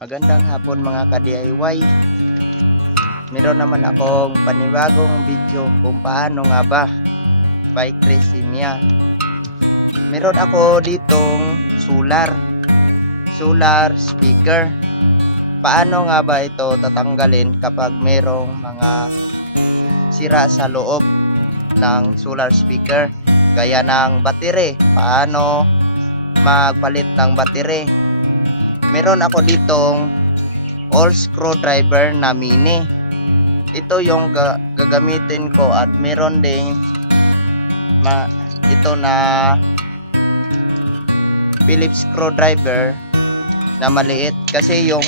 Magandang hapon mga ka-DIY. Meron naman akong panibagong video kung paano nga ba bike racing. Meron ako ditong solar speaker. Paano nga ba ito tatanggalin kapag merong mga sira sa loob ng solar speaker? Gaya ng battery. Paano magpalit ng battery? Meron ako ditong all screwdriver na mini. Ito yung gagamitin ko, at meron ding ito na Phillips screwdriver na maliit, kasi yung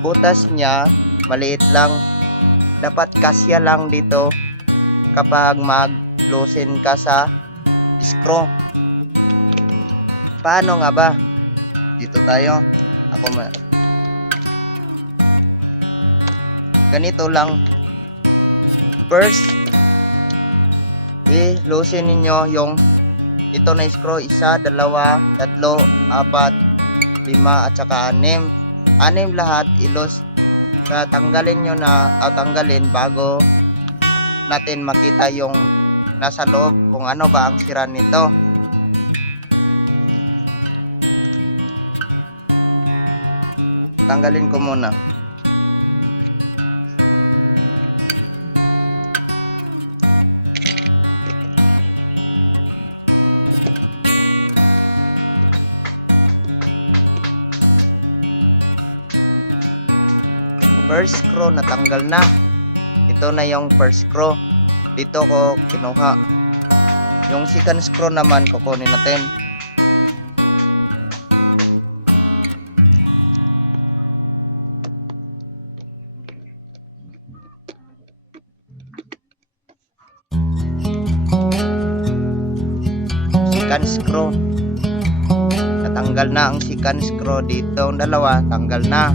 butas niya maliit lang. Dapat kasya lang dito kapag mag-loosen ka sa screw. Paano nga ba? Dito tayo. Ganito lang. First, i-loosen ninyo yung ito na screw. 1, 2, 3, 4, 5 at saka 6. 6 lahat tanggalin nyo na, tanggalin bago natin makita yung nasa loob kung ano ba ang sira nito. Tanggalin ko muna. First screw natanggal na. Ito na yung first screw. Dito ko kinuha. Yung second screw naman kukunin natin. Second screw. Natanggal na ang second screw. Dito ang dalawa, tanggal na.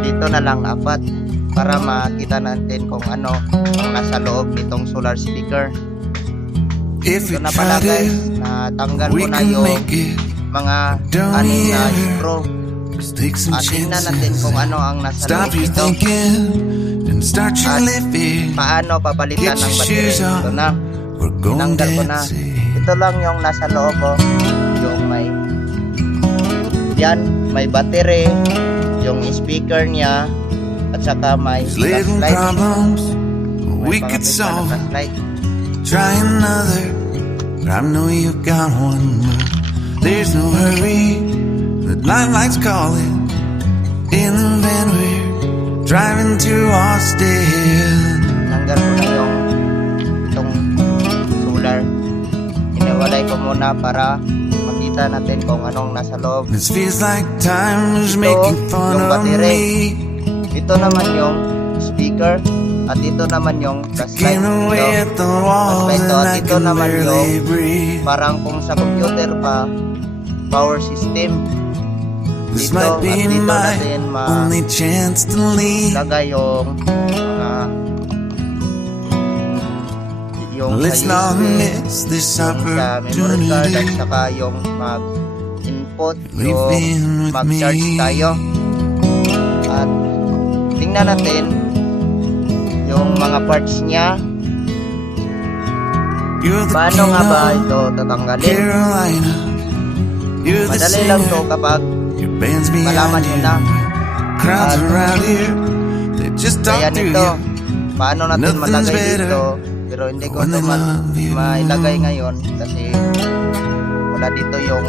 Dito na lang 4 para makita natin kung ano ang nasa loob nitong solar speaker. Ito na pala guys, natanggal ko na yung mga 6 na screw. At tingnan natin kung ano ang nasa loob nito at paano papalitan ng battery. Ito na, tinanggal ko na. Ito lang yung nasa loob, yung may battery, yung speaker niya, at saka may flashlight. We could solve it. Try another, but I know you got one more. There's no hurry, the light's calling. In the van we're driving to Austin. Nanggal ko na yung itong solar. Iniwalay ko muna para makita natin kung anong nasa loob. This feels like time is making fun of me. Ito naman yung speaker, at ito naman yung flashlight. At ito naman yung parang kung sa computer pa, power system. This Dito, might be my only chance to leave. Lagay yung Let's not miss this sa memory card, at opportunity. saka yung mag-input, yung mag-charge tayo. At tingnan natin yung mga parts niya. Paano nga ba ito tatanggalin? Madali lang to kapag malaman nyo na. At kaya nito, paano natin malagay dito, pero hindi ko ito mailagay ngayon kasi wala dito yung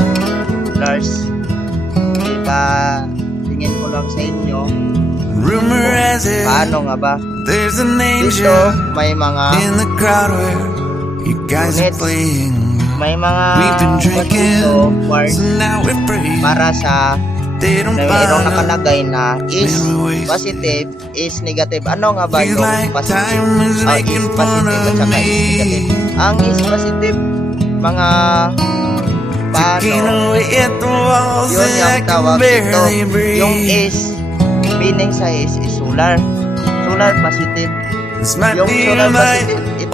lars. Tingin ko lang sa inyo paano nga ba. Dito may mga units, may mga parts para sa mayroong nakalagay na is positive, is negative. Ano nga ba yung positive? Is positive at saka is negative. Ang is positive, mga paano, yun yung tawag dito. Yung is, meaning sa is solar positive. Yung solar positive, ito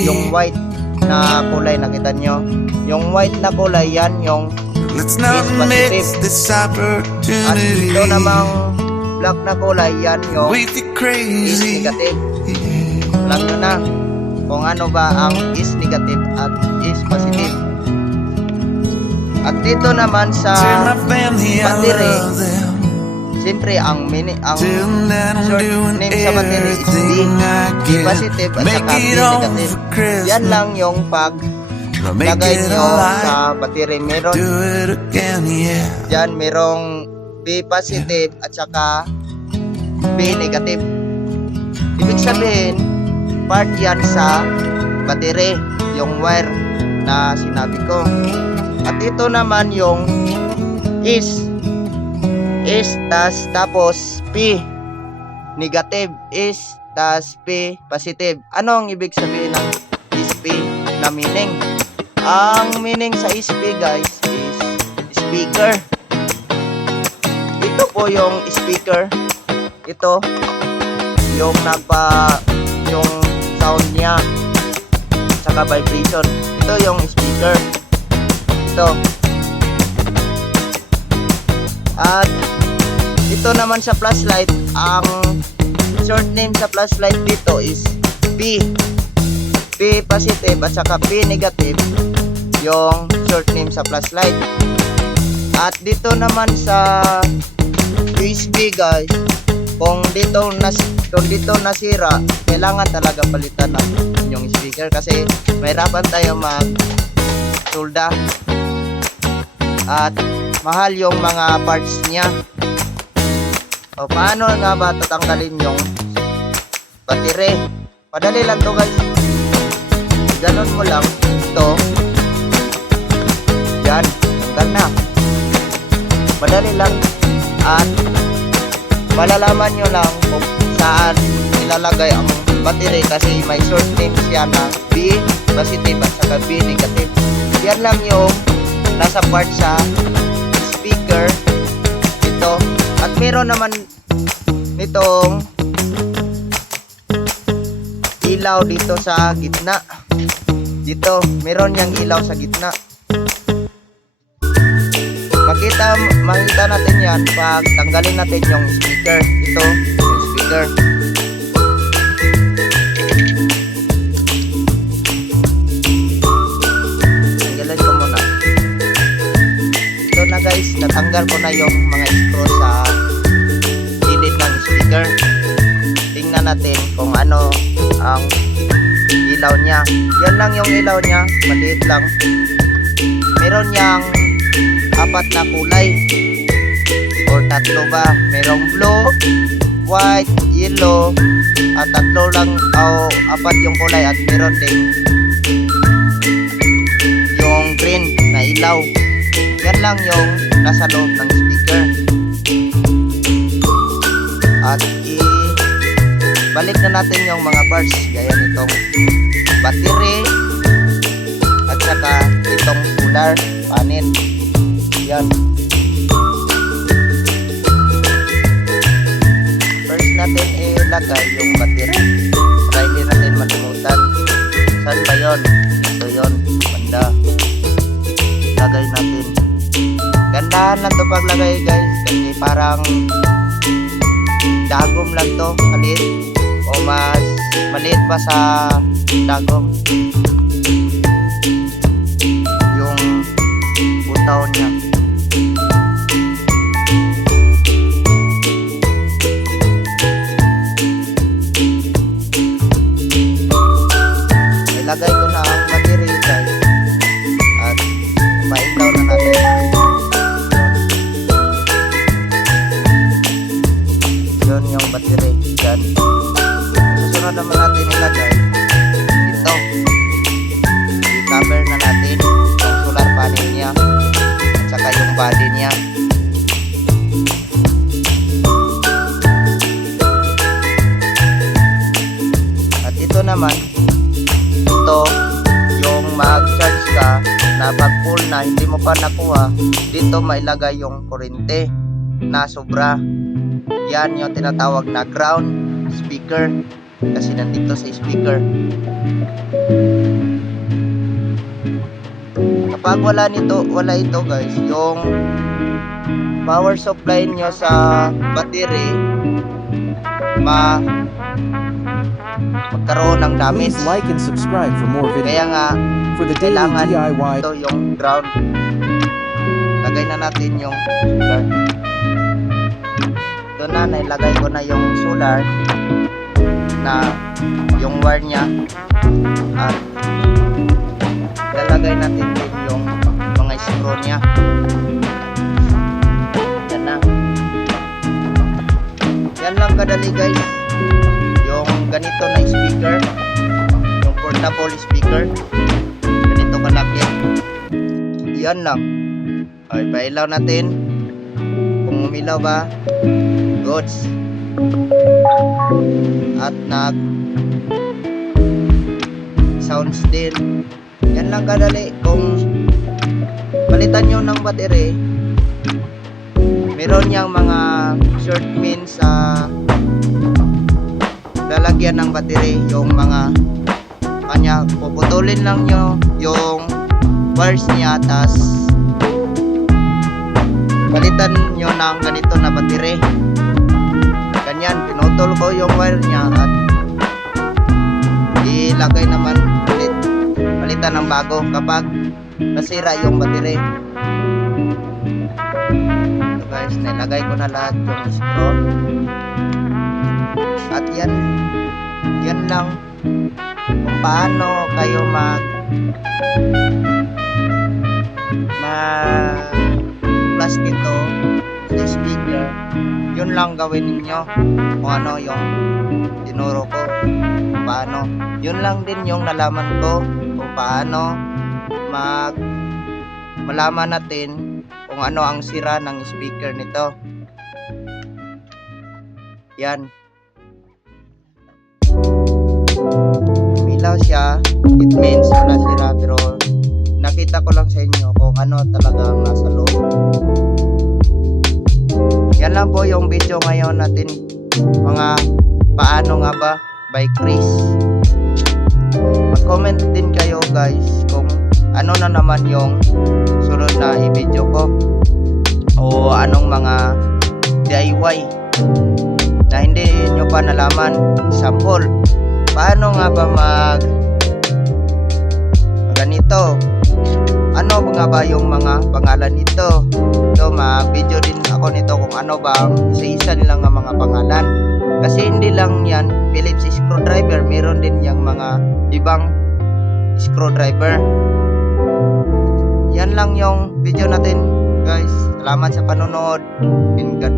yung white na kulay, nakita nyo. Yung white na kulay, yan yung Let's not is positive. miss this At opportunity. ito namang black na kulay, yan yung We get is crazy. negative. Yeah. Alam nyo na kung ano ba ang is negative at is positive. At dito naman To sa my family, I battery, love them. siyempre ang Till then, I'm short doing name sa battery is B. everything I B can. positive at Make saka B it on negative. for Christmas. Yan lang yung pag Make lagay it nyo alive. sa battery. Meron Do it again, yeah. dyan, merong B positive at saka B negative. Ibig sabihin, part yan sa battery, yung wire na sinabi ko. At ito naman yung is tapos P negative, is tas P positive. Ano ang ibig sabihin ng is P na meaning? Ang meaning sa is P, guys, is speaker. Ito po yung speaker. Ito yung yung sound niya saka vibration. Ito yung speaker. Ito. At ito naman sa flashlight, ang short name sa flashlight dito is P positive at saka P negative, yung short name sa flashlight. At dito naman sa USB, guys, kung dito nasira, kailangan talaga palitan ng yung speaker kasi mahirapan tayo mag-solda at mahal yung mga parts niya. O paano nga ba tatanggalin yung battery? Padali lang to, guys. Ganon mo lang ito. Yan, tanggal na. Madali lang. At malalaman nyo lang kung saan ilalagay ang battery kasi may short name siya na B positive at saka B negative. Yan lang yung nasa part sa speaker ito. At meron naman nitong ilaw dito sa gitna. Dito, meron niyang ilaw sa gitna. Makita natin yan pag tanggalin natin yung speaker. Ito, yung speaker. Tanggalin ko muna. Ito na, guys, natanggal ko na yung mga screw sa gilid ng speaker. Tingnan natin kung ano ang ilaw niya. Yan lang yung ilaw niya, maliit lang. Meron niyang 4 na kulay or 3 ba. Merong blue, white, yellow, at 3 lang o 4 yung kulay. At meron din yung green na ilaw. Yan lang yung nasa loob ng speaker. At balik na natin yung mga parts gaya nitong battery at saka itong solar panel. Yan. First natin ilagay yung battery para hindi natin malimutan. Saan ba yun? Ito yun, banda. Lagay natin. Gandahan lang to paglagay, guys, kasi parang dagom lang to, maliit o mas maliit pa sa dagom yung butaw niya. Ilagay ko na ang battery, guys, at pailaw na natin. Yun yung battery dyan. Susunod naman natin ilagay ito. I-cover na natin yung solar panel niya at saka yung body niya. At ito naman, ito yung mag-charge ka na pag full na hindi mo pa nakuha, dito mailagay yung kuryente na sobra. Yan yung tinatawag na ground speaker kasi nandito sa speaker. Kapag wala ito guys, yung power supply nyo sa battery magkaroon ng damage. Please like and subscribe for more videos. Kaya nga For the daily kailangan DIY. ito yung ground. Lagay na natin yung solar. Ito na, nailagay ko na yung solar na yung wire nya, at lalagay natin din yung mga screw nya. Yan na. Yan lang kadali guys, yung ganito na speaker, yung portable speaker, ganito kalaki. Yan lang. Okay, pailaw natin. Kung umilaw ba, goods. At sounds din. Yan lang kadali. Kung palitan nyo ng battery, meron niyang mga short min sa lalagyan ng battery. Yung mga kanya, puputulin lang nyo yung wires niya, tas palitan nyo ng ganito na battery. Ganyan, pinutol ko yung wire niya at ilagay naman ulit, palitan ng bago kapag nasira yung battery. So guys, nilagay ko na lahat yung screw. At yan lang kung paano kayo plus nito sa speaker. Yun lang gawin ninyo kung ano yung tinuro ko, kung paano. Yun lang din yung nalaman ko kung paano malaman natin kung ano ang sira ng speaker nito. Yan, umilaw siya, it means wala sira, pero nakita ko lang sa inyo kung ano talaga ang nasa loob. Yan lang po yung video ngayon natin, mga paano nga ba by Chris. Mag-comment din kayo guys kung ano na naman yung sunod na i-video ko, o anong mga DIY na hindi nyo pa nalaman. Example, paano nga ba ganito, ano nga ba yung mga pangalan nito. So mag-video din ako nito kung ano ba ang isa-isa nilang mga pangalan, kasi hindi lang yan Phillips screwdriver, meron din yung mga ibang screwdriver. Yan lang yung video natin guys. Salamat sa panonood and God